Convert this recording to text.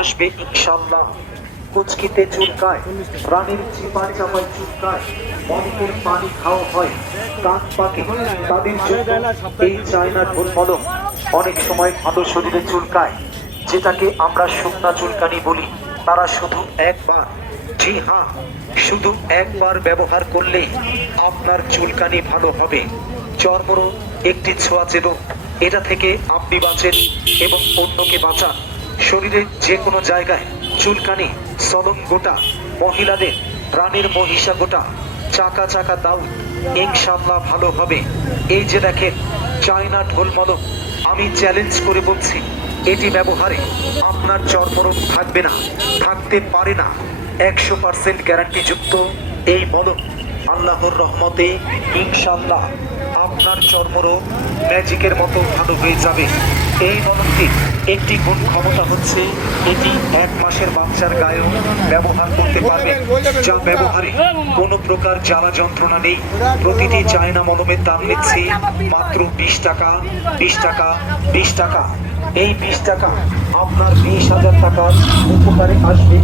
আসবে ইনশাআল্লাহ। কুচকিতে চুলকায়, রানীর চিপার চাপায় চুলকায়, অনেকের পানি খাওয়া হয়, কান পাকে, তাদের জন্য এই চায়না ঢোল মলম অনেক সময় ভালো শরীরে চুলকায়, যেটাকে আমরা শুকনা চুলকানি বলি। তারা শুধু একবার, জি হ্যাঁ, শুধু একবার ব্যবহার করলে আপনার চুলকানি ভালো হবে। চর্মরোগ একটি ছোঁয়াচে রোগ, এটা থেকে আপনি বাঁচেন এবং অন্যকে বাঁচান। শরীরের যে কোনো জায়গায় চুলকানি, সলং গোটা, মহিলাদের রানের মহিষা গোটা, চাকা চাকা দাউ, ইনশাআল্লাহ ভালো হবে। এই যে দেখেন চায়না ঢোল মলম, আমি চ্যালেঞ্জ করে বলছি এটি ব্যবহারে আপনার চর্মরোগ থাকবে না, থাকতে পারে না। 100% গ্যারান্টিযুক্ত এই মলম আল্লাহর রহমতে ইনশাআল্লাহ আপনার চর্মরোগ ম্যাজিকের মতো ভালো হয়ে যাবে। এই মলমটির একটি গুণ ক্ষমতা হচ্ছে এটি 1 মাসের বাচ্চার গায়েও ব্যবহার করতে পারবে, যা ব্যবহারে কোনো প্রকার জ্বালা যন্ত্রণা নেই। প্রতিটি চায়না মলমের দাম নিচ্ছে মাত্র 20 টাকা, 20 টাকা, 20 টাকা। এই 20 টাকা আপনার 20,000 টাকার উপকারে আসবে।